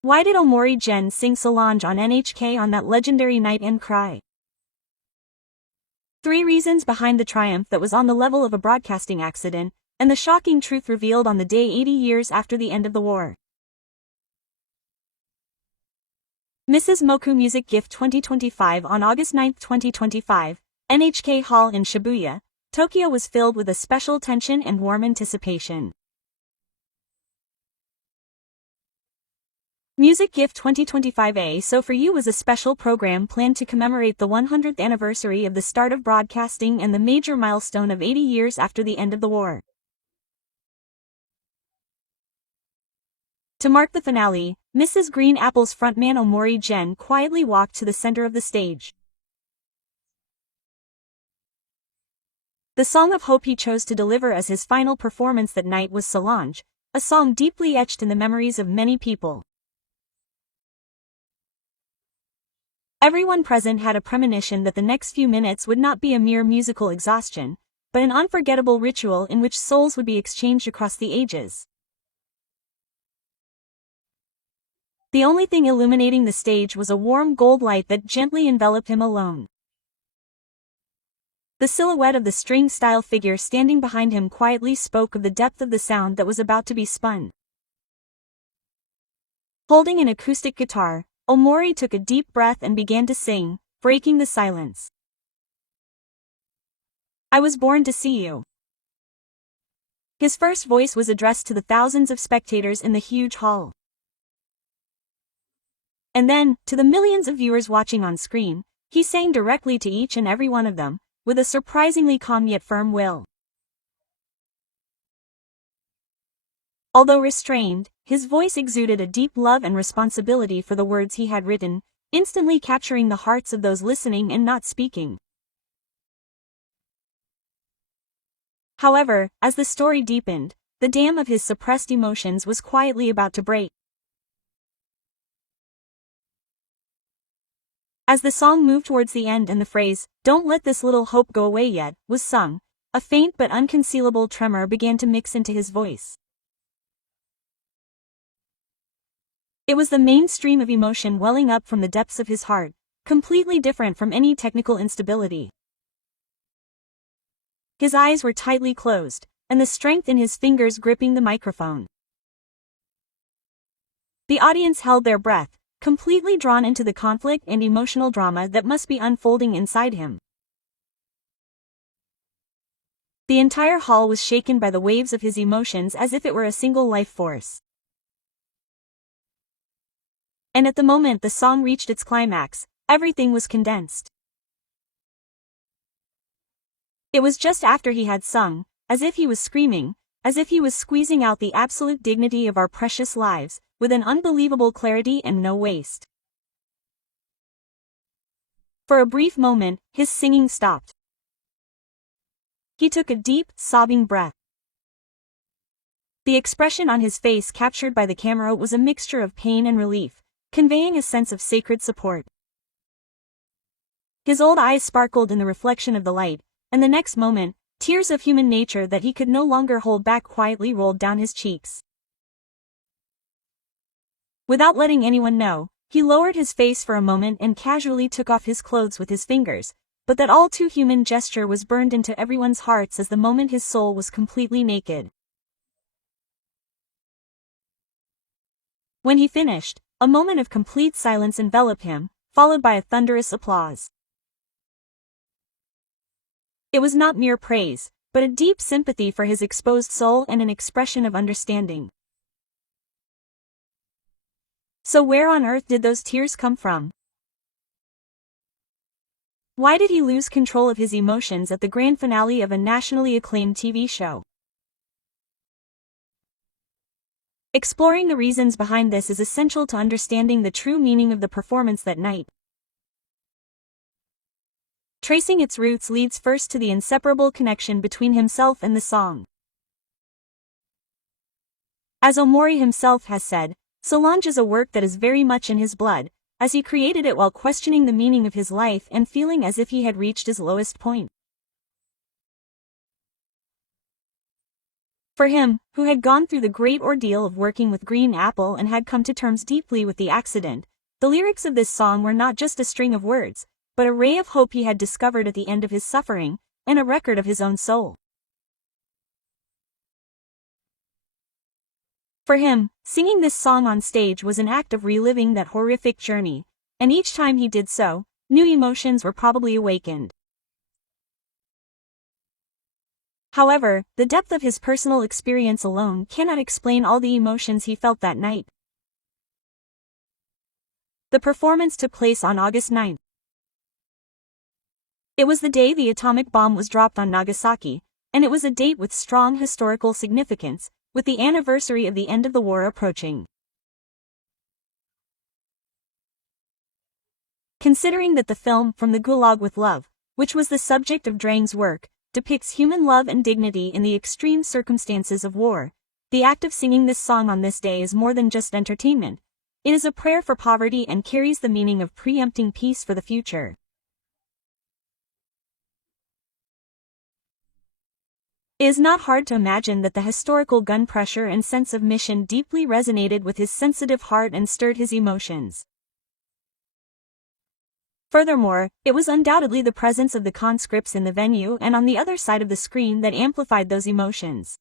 Why did Omori Gen sing Solange on NHK on that legendary night and cry? 3 reasons behind the triumph that was on the level of a broadcasting accident, and the shocking truth revealed on the day 80 years after the end of the war. Mrs. Moku Music Gift 2025. On August 9, 2025, NHK Hall in Shibuya, Tokyo was filled with a special tension and warm anticipation. Music Gift 2025A So For You was a special program planned to commemorate the 100th anniversary of the start of broadcasting and the major milestone of 80 years after the end of the war. To mark the finale, Mrs. Green Apple's frontman Omori Gen quietly walked to the center of the stage. The song of hope he chose to deliver as his final performance that night was Solange, a song deeply etched in the memories of many people. Everyone present had a premonition that the next few minutes would not be a mere musical exhaustion, but an unforgettable ritual in which souls would be exchanged across the ages. The only thing illuminating the stage was a warm gold light that gently enveloped him alone. The silhouette of the string-style figure standing behind him quietly spoke of the depth of the sound that was about to be spun. Holding an acoustic guitar, Omori took a deep breath and began to sing, breaking the silence. I was born to see you. His first voice was addressed to the thousands of spectators in the huge hall. And then, to the millions of viewers watching on screen, he sang directly to each and every one of them, with a surprisingly calm yet firm will. Although restrained, his voice exuded a deep love and responsibility for the words he had written, instantly capturing the hearts of those listening and not speaking. However, as the story deepened, the dam of his suppressed emotions was quietly about to break. As the song moved towards the end and the phrase, "Don't let this little hope go away yet," was sung, a faint but unconcealable tremor began to mix into his voice. It was the main stream of emotion welling up from the depths of his heart, completely different from any technical instability. His eyes were tightly closed, and the strength in his fingers gripping the microphone. The audience held their breath, completely drawn into the conflict and emotional drama that must be unfolding inside him. The entire hall was shaken by the waves of his emotions as if it were a single life force. And at the moment the song reached its climax, everything was condensed. It was just after he had sung, as if he was screaming, as if he was squeezing out the absolute dignity of our precious lives, with an unbelievable clarity and no waste. For a brief moment, his singing stopped. He took a deep, sobbing breath. The expression on his face captured by the camera was a mixture of pain and relief, conveying a sense of sacred support. His old eyes sparkled in the reflection of the light, and the next moment, tears of human nature that he could no longer hold back quietly rolled down his cheeks. Without letting anyone know, he lowered his face for a moment and casually took off his clothes with his fingers, but that all too human gesture was burned into everyone's hearts as the moment his soul was completely naked. When he finished, a moment of complete silence enveloped him, followed by a thunderous applause. It was not mere praise, but a deep sympathy for his exposed soul and an expression of understanding. So where on earth did those tears come from? Why did he lose control of his emotions at the grand finale of a nationally acclaimed TV show? Exploring the reasons behind this is essential to understanding the true meaning of the performance that night. Tracing its roots leads first to the inseparable connection between himself and the song. As Omori himself has said, Solange is a work that is very much in his blood, as he created it while questioning the meaning of his life and feeling as if he had reached his lowest point. For him, who had gone through the great ordeal of working with Green Apple and had come to terms deeply with the accident, the lyrics of this song were not just a string of words, but a ray of hope he had discovered at the end of his suffering, and a record of his own soul. For him, singing this song on stage was an act of reliving that horrific journey, and each time he did so, new emotions were probably awakened. However, the depth of his personal experience alone cannot explain all the emotions he felt that night. The performance took place on August 9. It was the day the atomic bomb was dropped on Nagasaki, and it was a date with strong historical significance, with the anniversary of the end of the war approaching. Considering that the film From the Gulag with Love, which was the subject of Drang's work, depicts human love and dignity in the extreme circumstances of war, the act of singing this song on this day is more than just entertainment. It is a prayer for poverty and carries the meaning of preempting peace for the future. It is not hard to imagine that the historical gun pressure and sense of mission deeply resonated with his sensitive heart and stirred his emotions. Furthermore, it was undoubtedly the presence of the conscripts in the venue and on the other side of the screen that amplified those emotions.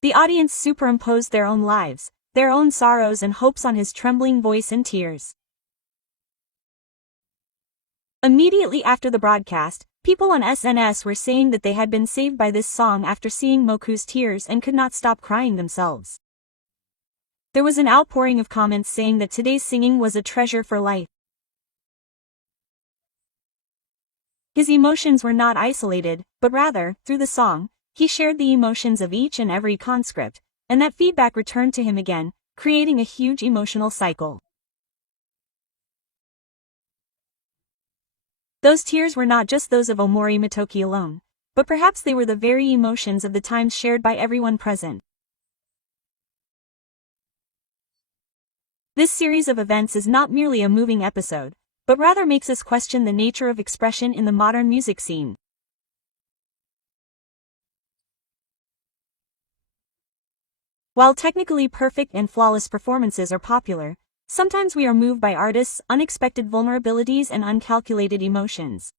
The audience superimposed their own lives, their own sorrows and hopes on his trembling voice and tears. Immediately after the broadcast, people on SNS were saying that they had been saved by this song after seeing Moku's tears and could not stop crying themselves. There was an outpouring of comments saying that today's singing was a treasure for life. His emotions were not isolated, but rather, through the song, he shared the emotions of each and every conscript, and that feedback returned to him again, creating a huge emotional cycle. Those tears were not just those of Omori Mitoki alone, but perhaps they were the very emotions of the times shared by everyone present. This series of events is not merely a moving episode, but rather makes us question the nature of expression in the modern music scene. While technically perfect and flawless performances are popular, sometimes we are moved by artists' unexpected vulnerabilities and uncalculated emotions.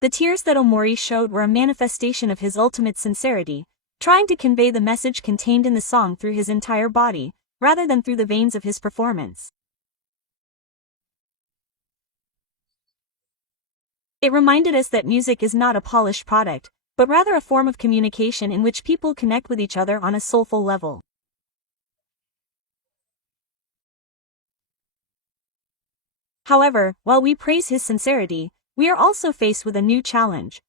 The tears that Omori showed were a manifestation of his ultimate sincerity, trying to convey the message contained in the song through his entire body, rather than through the veins of his performance. It reminded us that music is not a polished product, but rather a form of communication in which people connect with each other on a soulful level. However, while we praise his sincerity, we are also faced with a new challenge.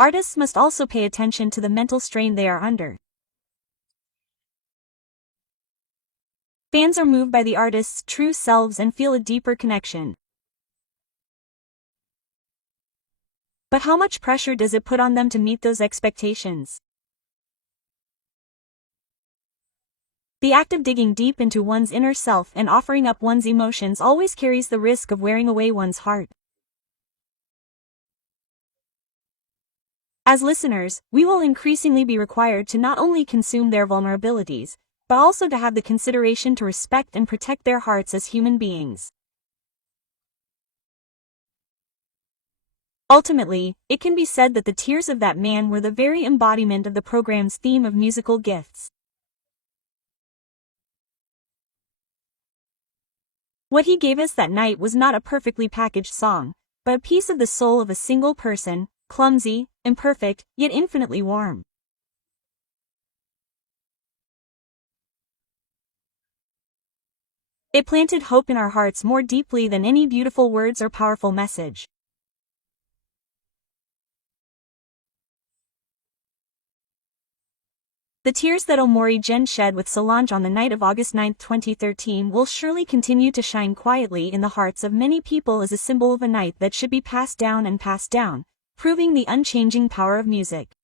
Artists must also pay attention to the mental strain they are under. Fans are moved by the artists' true selves and feel a deeper connection. But how much pressure does it put on them to meet those expectations? The act of digging deep into one's inner self and offering up one's emotions always carries the risk of wearing away one's heart. As listeners, we will increasingly be required to not only consume their vulnerabilities, but also to have the consideration to respect and protect their hearts as human beings. Ultimately, it can be said that the tears of that man were the very embodiment of the program's theme of musical gifts. What he gave us that night was not a perfectly packaged song, but a piece of the soul of a single person, clumsy, imperfect, yet infinitely warm. It planted hope in our hearts more deeply than any beautiful words or powerful message. The tears that Omori Gen shed with Solange on the night of August 9, 2013 will surely continue to shine quietly in the hearts of many people as a symbol of a night that should be passed down, proving the unchanging power of music.